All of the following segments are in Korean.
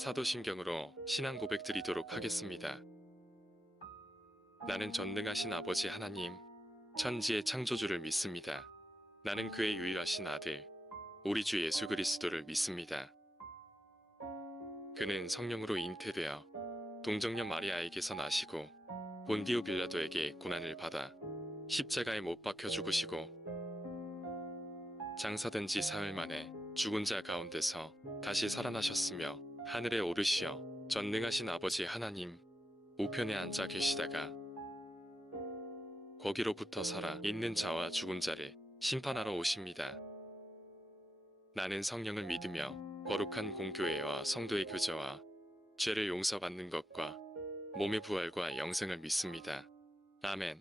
사도신경으로 신앙 고백 드리도록 하겠습니다. 나는 전능하신 아버지 하나님, 천지의 창조주를 믿습니다. 나는 그의 유일하신 아들, 우리 주 예수 그리스도를 믿습니다. 그는 성령으로 잉태되어 동정녀 마리아에게서 나시고 본디오 빌라도에게 고난을 받아 십자가에 못 박혀 죽으시고 장사된 지 사흘 만에 죽은 자 가운데서 다시 살아나셨으며 하늘에 오르시어 전능하신 아버지 하나님 우편에 앉아 계시다가 거기로부터 살아 있는 자와 죽은 자를 심판하러 오십니다. 나는 성령을 믿으며 거룩한 공교회와 성도의 교제와 죄를 용서받는 것과 몸의 부활과 영생을 믿습니다. 아멘.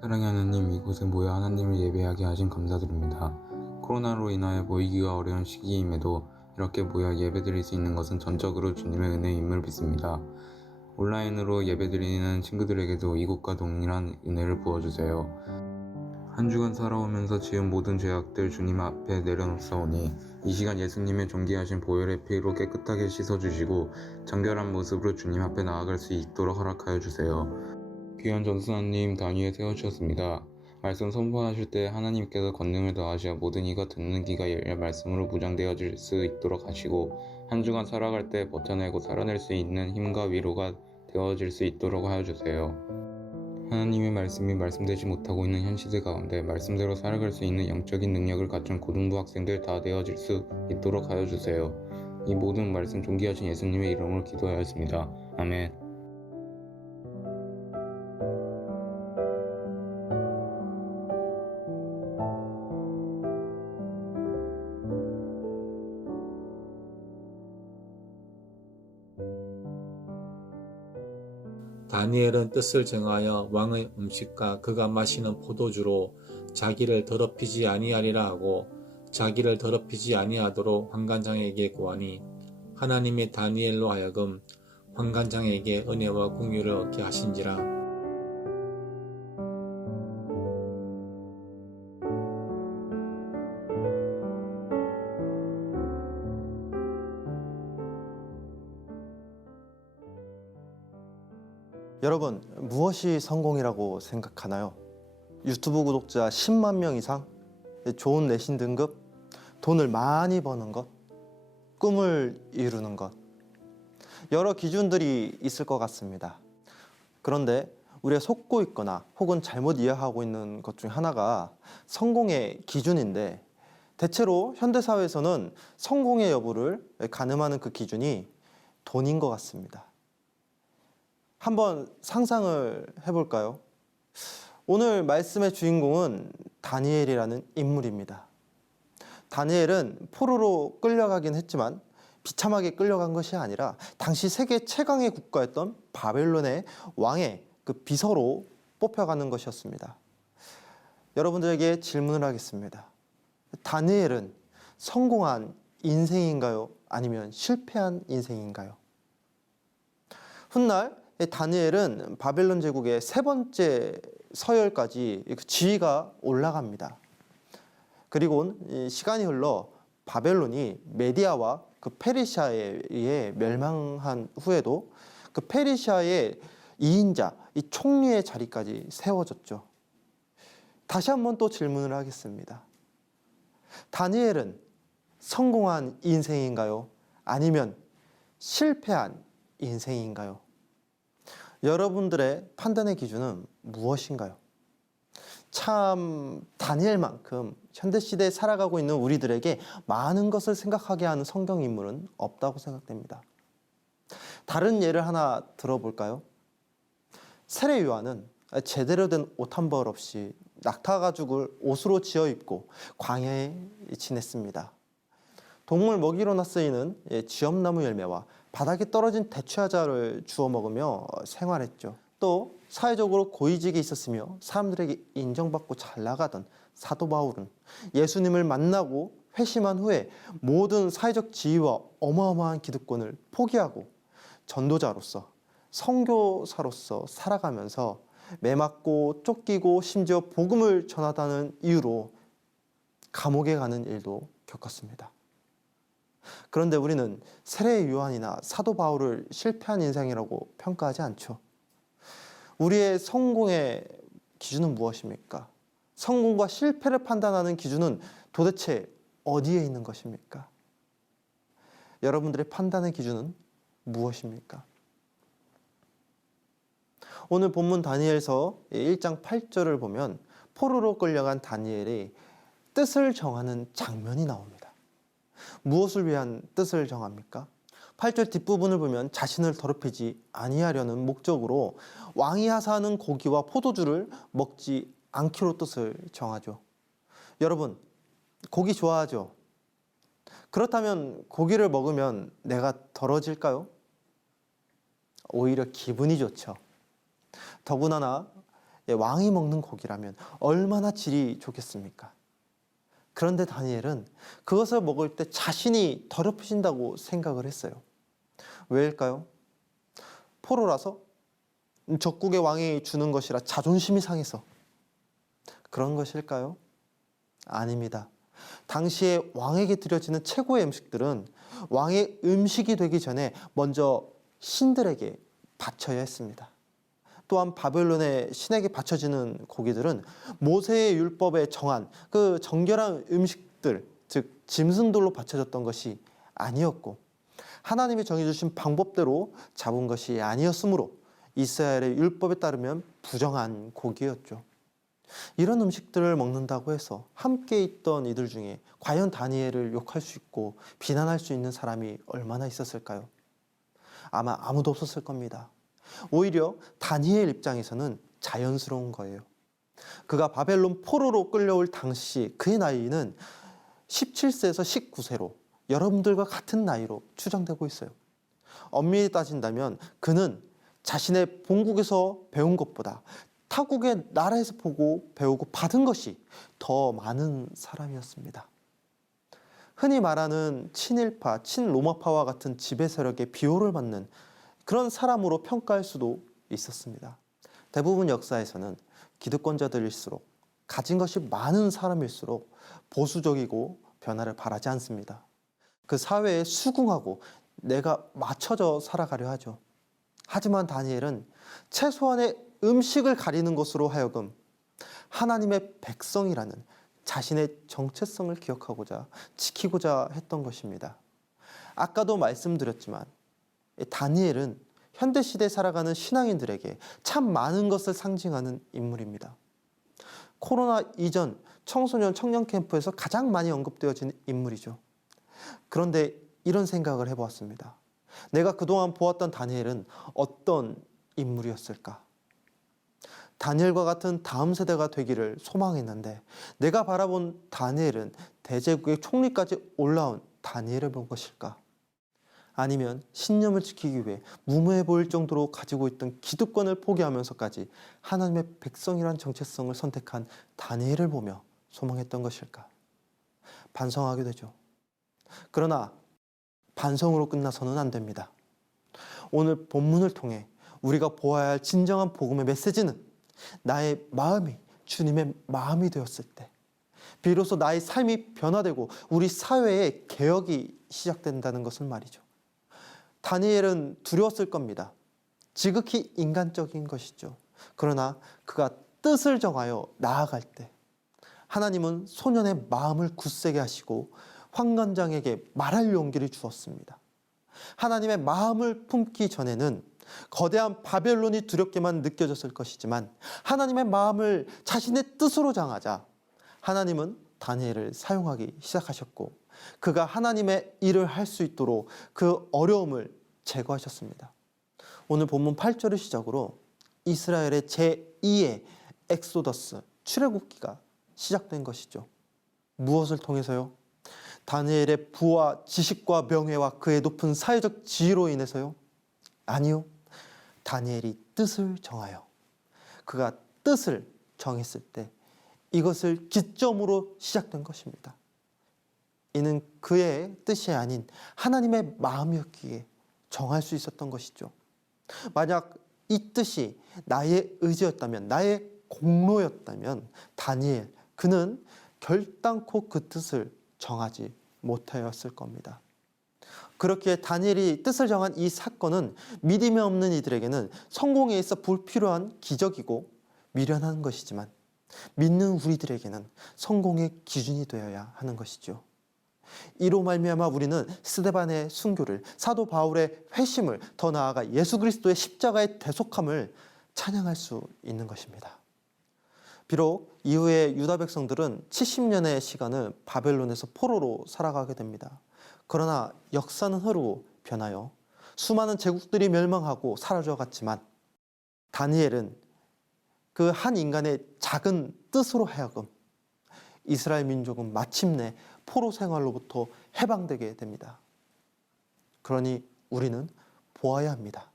사랑의 하나님, 이곳에 모여 하나님을 예배하게 하신 감사드립니다. 코로나로 인하여 모이기가 어려운 시기임에도 이렇게 모여 예배드릴 수 있는 것은 전적으로 주님의 은혜임을 믿습니다. 온라인으로 예배드리는 친구들에게도 이곳과 동일한 은혜를 부어주세요. 한 주간 살아오면서 지은 모든 죄악들 주님 앞에 내려놓사오니 이 시간 예수님의 존귀하신 보혈의 피로 깨끗하게 씻어주시고 정결한 모습으로 주님 앞에 나아갈 수 있도록 허락하여 주세요. 귀한 전수사님 단위에 세워주셨습니다. 말씀 선포하실 때 하나님께서 권능을 더하시어 모든 이가 듣는 귀가 열려 말씀으로 무장되어질 수 있도록 하시고 한 주간 살아갈 때 버텨내고 살아낼 수 있는 힘과 위로가 되어질 수 있도록 하여 주세요. 하나님의 말씀이 말씀되지 못하고 있는 현 시대 가운데 말씀대로 살아갈 수 있는 영적인 능력을 갖춘 고등부 학생들 다 되어질 수 있도록 하여 주세요. 이 모든 말씀 존귀하신 예수님의 이름으로 기도하였습니다. 아멘. 다니엘은 뜻을 정하여 왕의 음식과 그가 마시는 포도주로 자기를 더럽히지 아니하리라 하고 자기를 더럽히지 아니하도록 환관장에게 구하니 하나님이 다니엘로 하여금 환관장에게 은혜와 공유를 얻게 하신지라. 여러분, 무엇이 성공이라고 생각하나요? 유튜브 구독자 10만 명 이상, 좋은 내신 등급, 돈을 많이 버는 것, 꿈을 이루는 것, 여러 기준들이 있을 것 같습니다. 그런데 우리가 속고 있거나 혹은 잘못 이해하고 있는 것 중 하나가 성공의 기준인데, 대체로 현대사회에서는 성공의 여부를 가늠하는 그 기준이 돈인 것 같습니다. 한번 상상을 해볼까요? 오늘 말씀의 주인공은 다니엘이라는 인물입니다. 다니엘은 포로로 끌려가긴 했지만 비참하게 끌려간 것이 아니라 당시 세계 최강의 국가였던 바벨론의 왕의 그 비서로 뽑혀가는 것이었습니다. 여러분들에게 질문을 하겠습니다. 다니엘은 성공한 인생인가요? 아니면 실패한 인생인가요? 훗날 다니엘은 바벨론 제국의 세 번째 서열까지 지위가 올라갑니다. 그리고 시간이 흘러 바벨론이 메디아와 그 페르시아에 의해 멸망한 후에도 그 페르시아의 2인자, 이 총리의 자리까지 세워졌죠. 다시 한번 또 질문을 하겠습니다. 다니엘은 성공한 인생인가요? 아니면 실패한 인생인가요? 여러분들의 판단의 기준은 무엇인가요? 참 다니엘만큼 현대시대에 살아가고 있는 우리들에게 많은 것을 생각하게 하는 성경 인물은 없다고 생각됩니다. 다른 예를 하나 들어볼까요? 세례 요한은 제대로 된 옷 한 벌 없이 낙타가죽을 옷으로 지어 입고 광야에 지냈습니다. 동물 먹이로나 쓰이는 지엄나무 열매와 바닥에 떨어진 대추야자를 주워 먹으며 생활했죠. 또 사회적으로 고위직에 있었으며 사람들에게 인정받고 잘 나가던 사도 바울은 예수님을 만나고 회심한 후에 모든 사회적 지위와 어마어마한 기득권을 포기하고 전도자로서 선교사로서 살아가면서 매맞고 쫓기고 심지어 복음을 전하다는 이유로 감옥에 가는 일도 겪었습니다. 그런데 우리는 세례 요한이나 사도 바울을 실패한 인생이라고 평가하지 않죠. 우리의 성공의 기준은 무엇입니까? 성공과 실패를 판단하는 기준은 도대체 어디에 있는 것입니까? 여러분들의 판단의 기준은 무엇입니까? 오늘 본문 다니엘서 1장 8절을 보면 포로로 끌려간 다니엘이 뜻을 정하는 장면이 나옵니다. 무엇을 위한 뜻을 정합니까? 8절 뒷부분을 보면 자신을 더럽히지 아니하려는 목적으로 왕이 하사하는 고기와 포도주를 먹지 않기로 뜻을 정하죠. 여러분, 고기 좋아하죠? 그렇다면 고기를 먹으면 내가 더러질까요? 오히려 기분이 좋죠. 더군다나 왕이 먹는 고기라면 얼마나 질이 좋겠습니까? 그런데 다니엘은 그것을 먹을 때 자신이 더럽혀진다고 생각을 했어요. 왜일까요? 포로라서? 적국의 왕이 주는 것이라 자존심이 상해서 그런 것일까요? 아닙니다. 당시에 왕에게 드려지는 최고의 음식들은 왕의 음식이 되기 전에 먼저 신들에게 바쳐야 했습니다. 또한 바벨론의 신에게 바쳐지는 고기들은 모세의 율법에 정한 그 정결한 음식들, 즉 짐승들로 바쳐졌던 것이 아니었고 하나님이 정해주신 방법대로 잡은 것이 아니었으므로 이스라엘의 율법에 따르면 부정한 고기였죠. 이런 음식들을 먹는다고 해서 함께 있던 이들 중에 과연 다니엘을 욕할 수 있고 비난할 수 있는 사람이 얼마나 있었을까요? 아마 아무도 없었을 겁니다. 오히려 다니엘 입장에서는 자연스러운 거예요. 그가 바벨론 포로로 끌려올 당시 그의 나이는 17세에서 19세로 여러분들과 같은 나이로 추정되고 있어요. 엄밀히 따진다면 그는 자신의 본국에서 배운 것보다 타국의 나라에서 보고 배우고 받은 것이 더 많은 사람이었습니다. 흔히 말하는 친일파, 친로마파와 같은 지배 세력의 비호를 받는 그런 사람으로 평가할 수도 있었습니다. 대부분 역사에서는 기득권자들일수록 가진 것이 많은 사람일수록 보수적이고 변화를 바라지 않습니다. 그 사회에 수긍하고 내가 맞춰져 살아가려 하죠. 하지만 다니엘은 최소한의 음식을 가리는 것으로 하여금 하나님의 백성이라는 자신의 정체성을 기억하고자 지키고자 했던 것입니다. 아까도 말씀드렸지만 다니엘은 현대시대에 살아가는 신앙인들에게 참 많은 것을 상징하는 인물입니다. 코로나 이전 청소년 청년 캠프에서 가장 많이 언급되어진 인물이죠. 그런데 이런 생각을 해보았습니다. 내가 그동안 보았던 다니엘은 어떤 인물이었을까? 다니엘과 같은 다음 세대가 되기를 소망했는데 내가 바라본 다니엘은 대제국의 총리까지 올라온 다니엘을 본 것일까? 아니면 신념을 지키기 위해 무모해 보일 정도로 가지고 있던 기득권을 포기하면서까지 하나님의 백성이란 정체성을 선택한 다니엘을 보며 소망했던 것일까? 반성하게 되죠. 그러나 반성으로 끝나서는 안 됩니다. 오늘 본문을 통해 우리가 보아야 할 진정한 복음의 메시지는 나의 마음이 주님의 마음이 되었을 때 비로소 나의 삶이 변화되고 우리 사회의 개혁이 시작된다는 것을 말이죠. 다니엘은 두려웠을 겁니다. 지극히 인간적인 것이죠. 그러나 그가 뜻을 정하여 나아갈 때 하나님은 소년의 마음을 굳세게 하시고 환관장에게 말할 용기를 주었습니다. 하나님의 마음을 품기 전에는 거대한 바벨론이 두렵게만 느껴졌을 것이지만 하나님의 마음을 자신의 뜻으로 정하자 하나님은 다니엘을 사용하기 시작하셨고 그가 하나님의 일을 할 수 있도록 그 어려움을 제거하셨습니다. 오늘 본문 8절을 시작으로 이스라엘의 제2의 엑소더스, 출애굽기가 시작된 것이죠. 무엇을 통해서요? 다니엘의 부와 지식과 명예와 그의 높은 사회적 지위로 인해서요? 아니요. 다니엘이 뜻을 정하여 그가 뜻을 정했을 때 이것을 기점으로 시작된 것입니다. 이는 그의 뜻이 아닌 하나님의 마음이었기에 정할 수 있었던 것이죠. 만약 이 뜻이 나의 의지였다면, 나의 공로였다면 다니엘, 그는 결단코 그 뜻을 정하지 못하였을 겁니다. 그렇게 다니엘이 뜻을 정한 이 사건은 믿음이 없는 이들에게는 성공에 있어 불필요한 기적이고 미련한 것이지만 믿는 우리들에게는 성공의 기준이 되어야 하는 것이죠. 이로 말미암아 우리는 스데반의 순교를, 사도 바울의 회심을, 더 나아가 예수 그리스도의 십자가의 대속함을 찬양할 수 있는 것입니다. 비록 이후에 유다 백성들은 70년의 시간을 바벨론에서 포로로 살아가게 됩니다. 그러나 역사는 흐르고 변하여 수많은 제국들이 멸망하고 사라져갔지만 다니엘은 그 한 인간의 작은 뜻으로 하여금 이스라엘 민족은 마침내 포로 생활로부터 해방되게 됩니다. 그러니 우리는 보아야 합니다.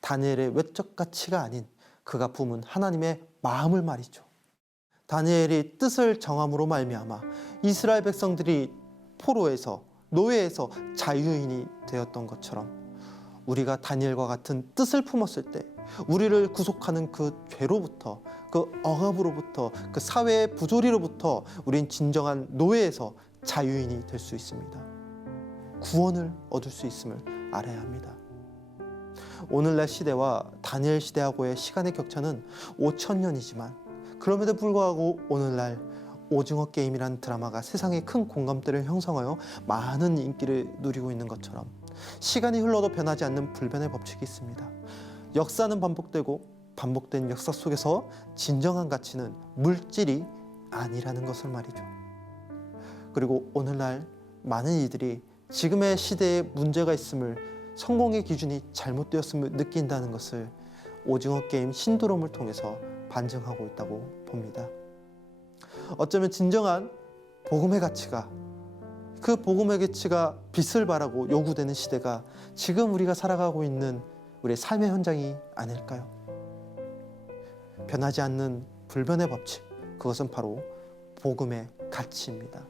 다니엘의 외적 가치가 아닌 그가 품은 하나님의 마음을 말이죠. 다니엘이 뜻을 정함으로 말미암아 이스라엘 백성들이 포로에서 노예에서 자유인이 되었던 것처럼 우리가 다니엘과 같은 뜻을 품었을 때 우리를 구속하는 그 죄로부터 그 억압으로부터 그 사회의 부조리로부터 우린 진정한 노예에서 자유인이 될 수 있습니다. 구원을 얻을 수 있음을 알아야 합니다. 오늘날 시대와 다니엘 시대하고의 시간의 격차는 5,000년이지만 그럼에도 불구하고 오늘날 오징어 게임이라는 드라마가 세상에 큰 공감대를 형성하여 많은 인기를 누리고 있는 것처럼 시간이 흘러도 변하지 않는 불변의 법칙이 있습니다. 역사는 반복되고 반복된 역사 속에서 진정한 가치는 물질이 아니라는 것을 말이죠. 그리고 오늘날 많은 이들이 지금의 시대에 문제가 있음을 성공의 기준이 잘못되었음을 느낀다는 것을 오징어 게임 신드롬을 통해서 반증하고 있다고 봅니다. 어쩌면 진정한 복음의 가치가 그 복음의 가치가 빛을 발하고 요구되는 시대가 지금 우리가 살아가고 있는 우리의 삶의 현장이 아닐까요? 변하지 않는 불변의 법칙, 그것은 바로 복음의 가치입니다.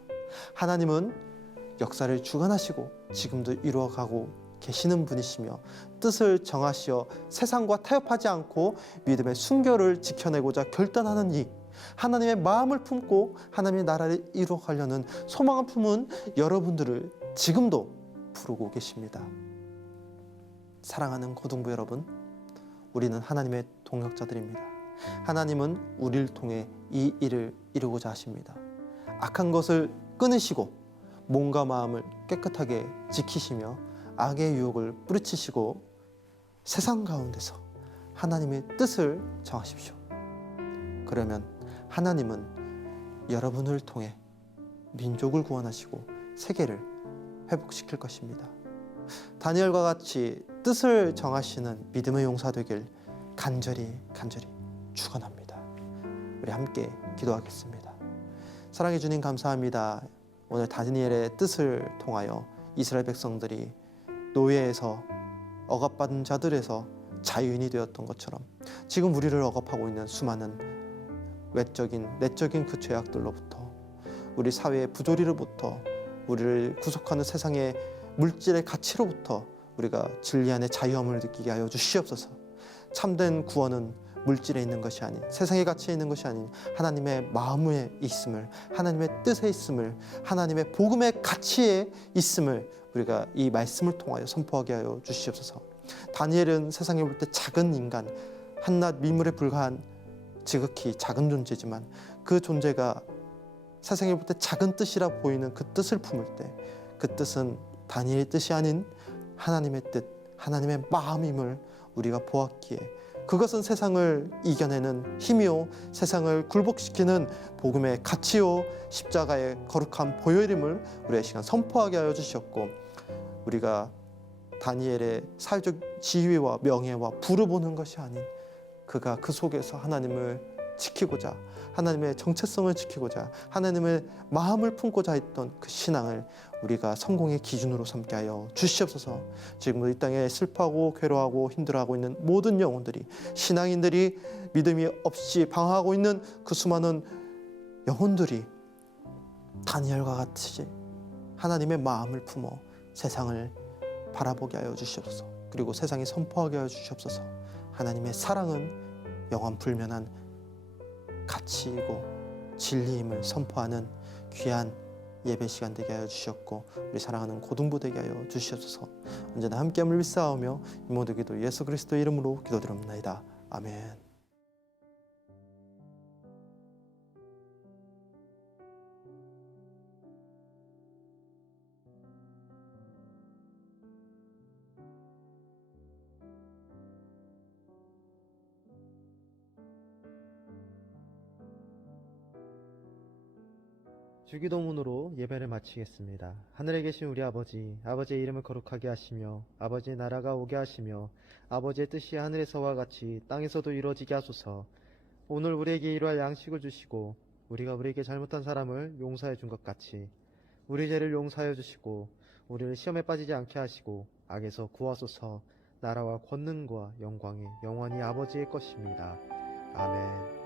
하나님은 역사를 주관하시고 지금도 이루어가고 계시는 분이시며 뜻을 정하시어 세상과 타협하지 않고 믿음의 순결을 지켜내고자 결단하는 이 하나님의 마음을 품고 하나님의 나라를 이루어가려는 소망을 품은 여러분들을 지금도 부르고 계십니다. 사랑하는 고등부 여러분, 우리는 하나님의 동역자들입니다. 하나님은 우리를 통해 이 일을 이루고자 하십니다. 악한 것을 끊으시고 몸과 마음을 깨끗하게 지키시며 악의 유혹을 뿌리치시고 세상 가운데서 하나님의 뜻을 정하십시오. 그러면 하나님은 여러분을 통해 민족을 구원하시고 세계를 회복시킬 것입니다. 다니엘과 같이 뜻을 정하시는 믿음의 용사 되길 간절히 축원합니다. 우리 함께 기도하겠습니다. 사랑해 주님 감사합니다. 오늘 다니엘의 뜻을 통하여 이스라엘 백성들이 노예에서 억압받은 자들에서 자유인이 되었던 것처럼 지금 우리를 억압하고 있는 수많은 외적인 내적인 그 죄악들로부터 우리 사회의 부조리로부터 우리를 구속하는 세상의 물질의 가치로부터 우리가 진리 안에 자유함을 느끼게 하여 주시옵소서. 참된 구원은 물질에 있는 것이 아닌 세상의 가치에 있는 것이 아닌 하나님의 마음에 있음을 하나님의 뜻에 있음을 하나님의 복음의 가치에 있음을 우리가 이 말씀을 통하여 선포하게 하여 주시옵소서. 다니엘은 세상에 볼 때 작은 인간 한낱 미물에 불과한 지극히 작은 존재지만 그 존재가 세상에 볼 때 작은 뜻이라 보이는 그 뜻을 품을 때 그 뜻은 다니엘의 뜻이 아닌 하나님의 뜻, 하나님의 마음임을 우리가 보았기에 그것은 세상을 이겨내는 힘이요 세상을 굴복시키는 복음의 가치요 십자가의 거룩한 보혈임을 우리의 시간 선포하게 하여 주셨고 우리가 다니엘의 사회적 지위와 명예와 부를 보는 것이 아닌 그가 그 속에서 하나님을 지키고자 하나님의 정체성을 지키고자 하나님의 마음을 품고자 했던 그 신앙을 우리가 성공의 기준으로 삼게 하여 주시옵소서. 지금도 이 땅에 슬퍼하고 괴로워하고 힘들어하고 있는 모든 영혼들이 신앙인들이 믿음이 없이 방황하고 있는 그 수많은 영혼들이 다니엘과 같이 하나님의 마음을 품어 세상을 바라보게 하여 주시옵소서. 그리고 세상에 선포하게 하여 주시옵소서. 하나님의 사랑은 영원 불면한 가치이고 진리임을 선포하는 귀한 예배 시간 되게 하여 주셨고 우리 사랑하는 고등부 되게 하여 주시옵소서. 언제나 함께함을 믿사오며 이 모든 기도 예수 그리스도 이름으로 기도드립니다. 아멘. 주기도문으로 예배를 마치겠습니다. 하늘에 계신 우리 아버지, 아버지의 이름을 거룩하게 하시며 아버지의 나라가 오게 하시며 아버지의 뜻이 하늘에서와 같이 땅에서도 이루어지게 하소서. 오늘 우리에게 일할 양식을 주시고 우리가 우리에게 잘못한 사람을 용서해 준 것 같이 우리 죄를 용서하여 주시고 우리를 시험에 빠지지 않게 하시고 악에서 구하소서. 나라와 권능과 영광이 영원히 아버지의 것입니다. 아멘.